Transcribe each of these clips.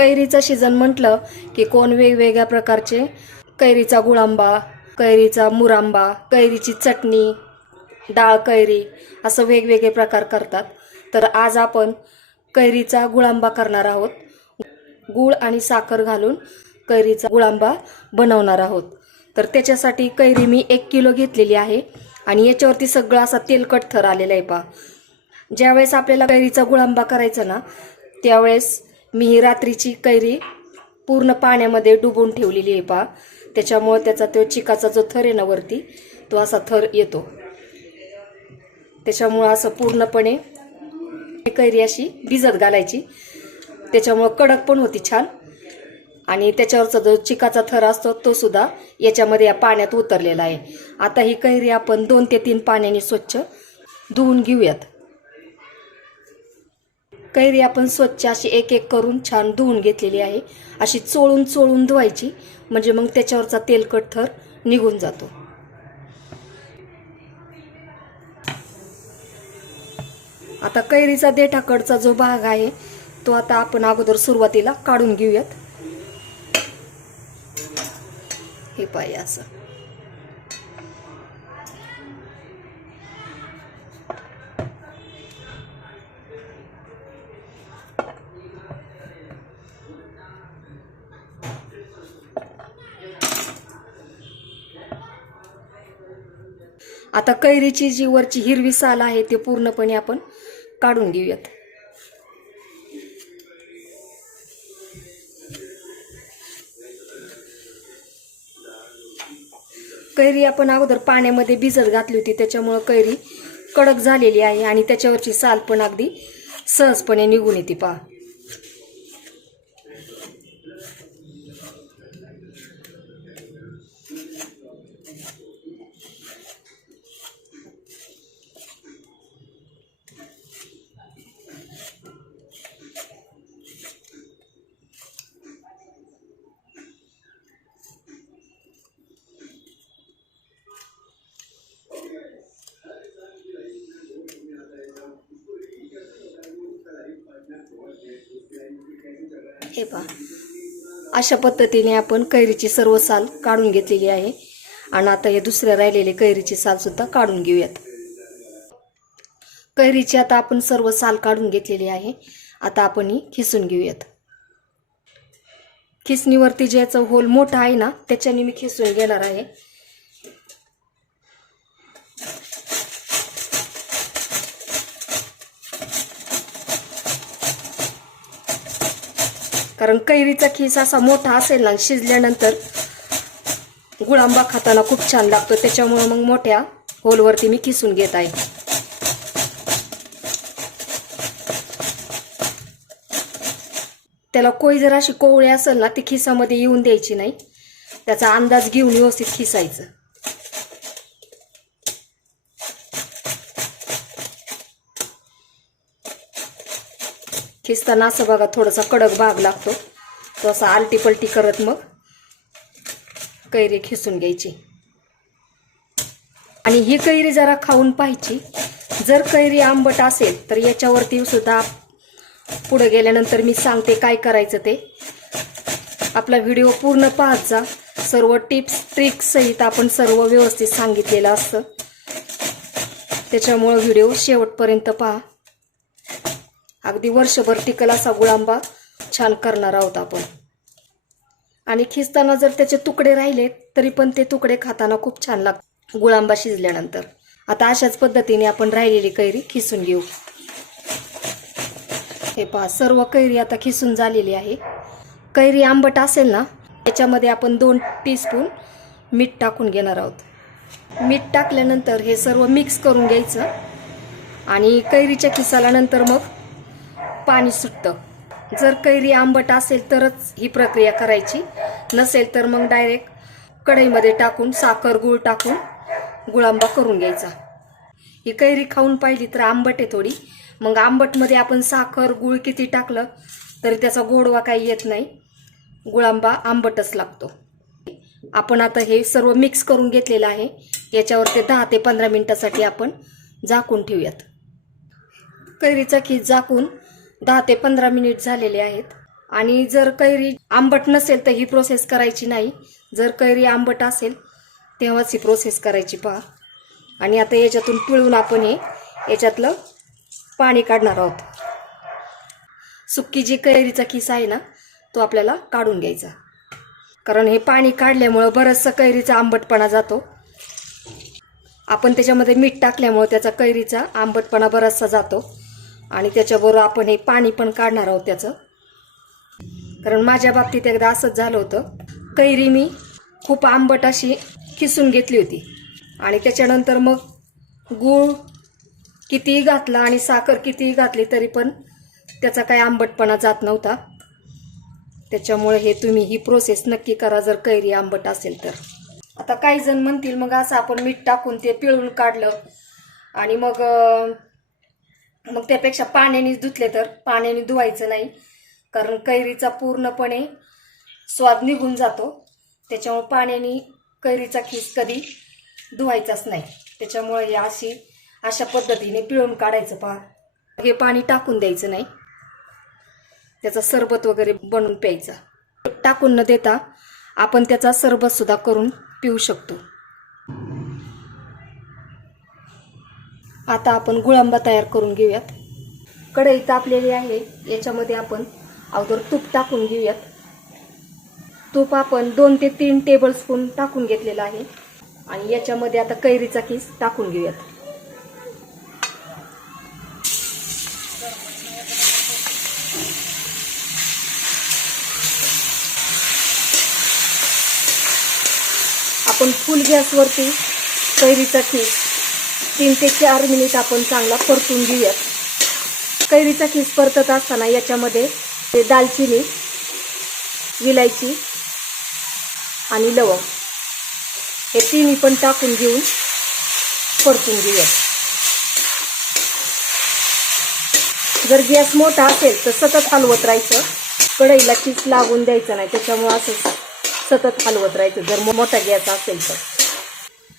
कैरीचं season म्हटलं की कोण वेगवेगळ्या प्रकारचे कैरीचा गुळांबा, कैरीचा मुरांबा, कैरीची चटणी, डाळ कैरी असं वेगवेगळे प्रकार करतात। तर आज आपण कैरीचा गुळांबा करणार आहोत। गूळ आणि साखर घालून कैरीचा गुळांबा बनवणार आहोत। तर त्याच्यासाठी कैरी मी 1 किलो घेतलेली आहे आणि याच्यावरती सगळा असा तेलकट थर आलेला आहे पहा। ज्यावेळेस आपल्याला कैरीचा गुळांबा करायचा ना, त्यावेळेस मी ही रात्रीची कैरी पूर्ण पाण्यामध्ये डुबवून ठेवलेली आहे पहा। त्याच्यामुळे त्याचा तो चिकाचा जो थर आहे ना वरती, तो असा थर येतो। त्याच्यामुळे असं पूर्णपणे कैरी अशी भिजत घालायची, त्याच्यामुळे कडक पण होती छान आणि त्याच्यावरचा जो चिकाचा थर असतो तो सुद्धा याच्यामध्ये या पाण्यात उतरलेला आहे। आता ही कैरी आपण 2 ते 3 पाण्याने स्वच्छ धुवून घेऊयात। कैरी आपण स्वच्छ अशी एक एक करून छान धुवून घेतलेली आहे। अशी चोळून चोळून धुवायची, म्हणजे मग त्याच्यावरचा तेलकट थर निघून जातो। आता कैरीचा देठाकडचा जो भाग आहे तो आता आपण अगोदर सुरुवातीला काढून घेऊयात। हे पाय असं आता कैरीची जी वरची हिरवी साल आहे ते पूर्णपणे आपण काढून घेऊयात। कैरी आपण अगोदर पाण्यामध्ये भिजत घातली होती, त्याच्यामुळे कैरी कडक झालेली आहे आणि त्याच्यावरची साल पण अगदी सहजपणे निघून येते पहा। हे पहा, अशा पद्धतीने आपण कैरीची सर्व साल काढून घेतलेली आहे आणि आता हे दुसऱ्या राहिलेले कैरीची साल सुद्धा काढून घेऊयात। कैरीची आता आपण सर्व साल काढून घेतलेली आहे। आता आपण ही खिसून घेऊयात। खिसणीवरती ज्याचं होल मोठा आहे ना, त्याच्याने मी खिसून घेणार आहे। कारण कैरीचा खिस असा मोठा असेल ना, शिजल्यानंतर गुळांबा खाताना खूप छान लागतो, त्याच्यामुळे मग मोठ्या होलवरती मी खिसून घेत आहे। त्याला कोई जर अशी कोवळी असेल ना, ती खिसामध्ये येऊन द्यायची नाही, त्याचा अंदाज घेऊन व्यवस्थित खिसायचं। खिसताना असं बघा थोडासा कडक भाग लागतो, तो असा आलटी पलटी करत मग कैरी खिसून घ्यायची। आणि ही कैरी जरा खाऊन पाहायची, जर कैरी आंबट असेल तर याच्यावरती सुद्धा पुढे गेल्यानंतर मी सांगते काय करायचं ते। आपला व्हिडिओ पूर्ण पाहत जा, सर्व टिप्स ट्रिक्स सहित आपण सर्व व्यवस्थित सांगितलेलं असतं, त्याच्यामुळे व्हिडिओ शेवटपर्यंत पहा। अगदी वर्षभर टिकल असा गुळांबा छान करणार आहोत आपण। आणि खिसताना जर त्याचे तुकडे राहिले तरी पण ते तुकडे खाताना खूप छान लागतात गुळांबा शिजल्यानंतर। आता अशाच पद्धतीने आपण राहिलेली कैरी खिसून घेऊ। हे पहा, सर्व कैरी आता खिसून झालेली आहे। कैरी आंबट असेल ना, त्याच्यामध्ये आपण 2 टीस्पून मीठ टाकून घेणार आहोत। मीठ टाकल्यानंतर हे सर्व मिक्स करून घ्यायचं आणि कैरीच्या खिसाला नंतर मग पाणी सुटतं। जर कैरी आंबट असेल तरच ही प्रक्रिया करायची, नसेल तर मग डायरेक्ट कढईमध्ये टाकून साखर गूळ टाकून गुळांबा करून घ्यायचा। ही कैरी खाऊन पाहिली तर आंबट आहे थोडी, मग आंबटमध्ये आपण साखर गूळ किती टाकलं तरी त्याचा गोडवा काही येत नाही, गुळांबा आंबटच लागतो। आपण आता हे सर्व मिक्स करून घेतलेलं आहे, याच्यावर ते 10 ते 15 मिनिटासाठी आपण झाकून ठेवूयात। कैरीचा खीस झाकून 10 ते 15 मिनिट झालेले आहेत। आणि जर कैरी आंबट नसेल तर ही प्रोसेस करायची नाही. जर कैरी आंबट असेल तेव्हाच ही प्रोसेस करायची पहा. आणि आता याच्यातून पिळून आपण हे याच्यातलं पाणी काढणार आहोत. सुक्की जी कैरीचा किस आहे ना तो आपल्याला काढून घ्यायचा. कारण हे पाणी काढल्यामुळं बरचसा कैरीचा आंबटपणा जातो. आपण त्याच्यामध्ये मीठ टाकल्यामुळे त्याचा कैरीचा आंबटपणा बराचसा जातो. आणि त्याच्याबरोबर आपण हे पाणी पण काढणार आहोत त्याचं. कारण माझ्या बाबतीत एकदा असंच झालं होतं. कैरी मी खूप आंबट अशी किसून घेतली होती आणि त्याच्यानंतर मग गूळ कितीही घातला आणि साखर कितीही घातली तरी पण त्याचा काही आंबटपणा जात नव्हता. त्याच्यामुळे हे तुम्ही ही प्रोसेस नक्की करा जर कैरी आंबट असेल तर. आता काही जण म्हणतील मग असं आपण मीठ टाकून ते पिळून काढलं आणि मग त्यापेक्षा पाण्यानेच धुतले तर. पाण्याने धुवायचं नाही कारण कैरीचा पूर्णपणे स्वाद निघून जातो. त्याच्यामुळे पाण्याने कैरीचा खीस कधी धुवायचाच नाही. त्याच्यामुळे हे अशा पद्धतीने पिळून काढायचं पहा. हे पाणी टाकून द्यायचं नाही. त्याचा सरबत वगैरे बनवून प्यायचा. टाकून न देता आपण त्याचा सरबत सुद्धा करून पिऊ शकतो. आता आपण गुळांबा तयार करून घेऊयात. कढई तापलेली आहे. याच्यामध्ये आपण अगोदर तूप टाकून घेऊयात. तूप आपण 2 ते 3 टेबलस्पून टाकून घेतलेलं आहे. आणि याच्यामध्ये आता कैरीचा किस टाकून घेऊयात. आपण फुल गॅसवरती कैरीचा खीस 3 ते 4 मिनिट आपण चांगला परतून घेऊयात. कैरीचा खीस परतत असताना याच्यामध्ये दालचिनी, विलायची आणि लवंग हे तिन्ही पण टाकून घेऊन परतून घेऊयात. जर गॅस मोठा असेल तर सतत हलवत राहायचं. कढईला खीस लागून द्यायचं नाही. त्याच्यामुळे असं सतत हलवत राहायचं जर मोठा गॅस असेल तर.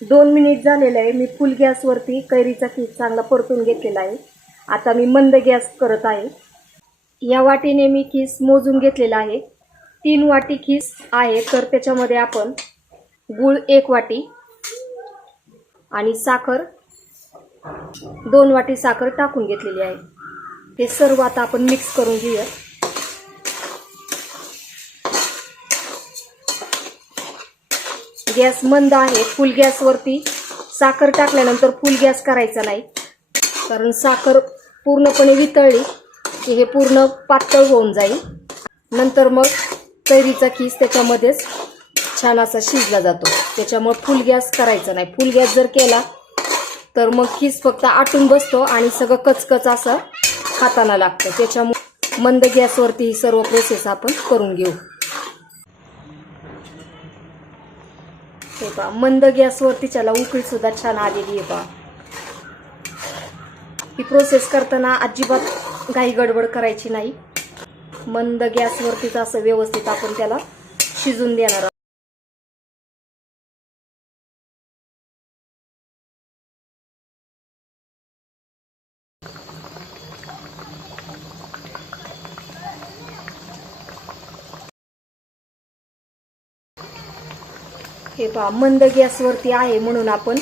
2 मिनिट झालेलं आहे. मी फुल गॅसवरती कैरीचा खीस चांगला परतून घेतलेला आहे. आता मी मंद गॅस करत आहे. या वाटीने मी खीस मोजून घेतलेला आहे. 3 वाटी खीस आहे तर त्याच्यामध्ये आपण गूळ 1 वाटी आणि साखर 2 वाटी साखर टाकून घेतलेली आहे. हे सर्व आता आपण मिक्स करून घेऊया. गॅस मंद आहे. फुल गॅसवरती साखर टाकल्यानंतर फुल गॅस करायचा नाही. कारण साखर पूर्णपणे वितळली की हे पूर्ण पातळ होऊन जाईल. नंतर मग कैरीचा खीस त्याच्यामध्येच छान असा शिजला जातो. त्याच्यामुळे फुल गॅस करायचा नाही. फुल गॅस जर केला तर मग खीस फक्त आटून बसतो आणि सगळं कचकच असं खाताना लागतं. त्याच्यामुळे मंद गॅसवरती ही सर्व प्रोसेस आपण करून घेऊ. हे पहा मंद गॅसवरती त्याला उकळी सुद्धा छान आलेली आहे पहा. ही प्रोसेस करताना अजिबात घाई गडबड करायची नाही. मंद गॅसवरतीच असं व्यवस्थित आपण त्याला शिजून देणार आहोत. हे पहा मंद गॅसवरती आहे म्हणून आपण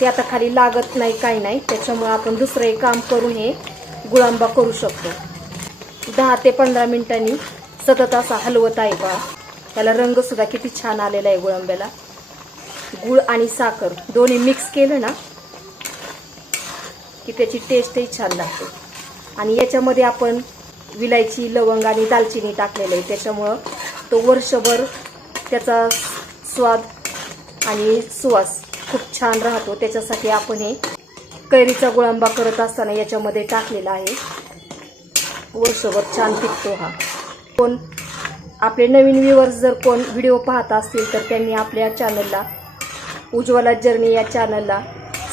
ते आता खाली लागत नाही काही नाही. त्याच्यामुळे आपण दुसरं एक काम करून हे गुळांबा करू शकतो. 10 ते 15 मिनिटांनी सतत असा हलवत आहे पहा. त्याला रंग सुद्धा किती छान आलेला आहे गुळांब्याला. गुळ आणि साखर दोन्ही मिक्स केलं ना की त्याची टेस्टही छान लागते. आणि याच्यामध्ये आपण विलायची, लवंग आणि दालचिनी टाकलेलं आहे. त्याच्यामुळं तो वर्षभर त्याचा स्वाद आणि सुवास खूप छान राहतो. त्याच्यासाठी आपण हे कैरीचा गुळांबा करत असताना याच्यामध्ये टाकलेला आहे. वर्षभर छान टिकतो हा. कोण आपले नवीन व्ह्यूअर्स जर कोण व्हिडिओ पाहत असतील तर त्यांनी आपल्या चॅनलला उज्ज्वला जर्नी या चॅनलला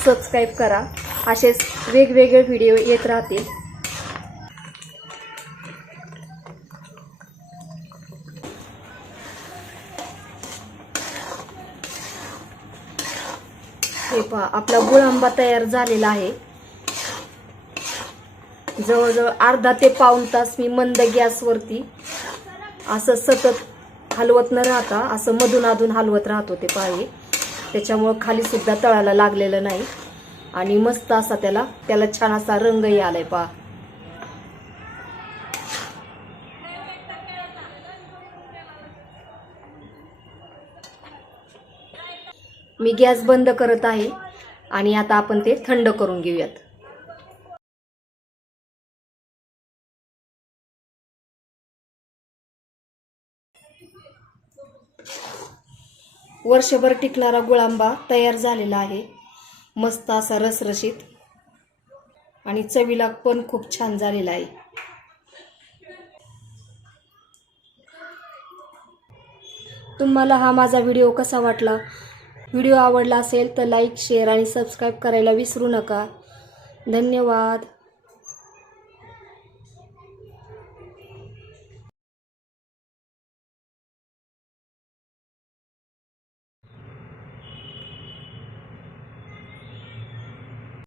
सबस्क्राईब करा. असेच वेगवेगळे व्हिडिओ येत राहतील. हे पहा आपला गुळांबा तयार झालेला आहे. जवळजवळ अर्धा ते पाऊण तास मी मंद गॅसवरती असं सतत हलवत न राहता असं मधून अधून हलवत राहतो ते पाहे, त्याच्यामुळं खाली सुद्धा तळाला लागलेलं नाही आणि मस्त असा त्याला छान असा रंगही आलाय पहा. मी गॅस बंद करत आहे आणि आता आपण ते थंड करून घेऊयात. वर्षभर टिकणारा गुळांबा तयार झालेला आहे. मस्त असा रसरशीत आणि चवीला पण खूप छान झालेला आहे. तुम्हाला हा माझा व्हिडिओ कसा वाटला? व्हिडिओ आवडला असेल तर लाईक, शेअर आणि सबस्क्राईब करायला विसरू नका. धन्यवाद.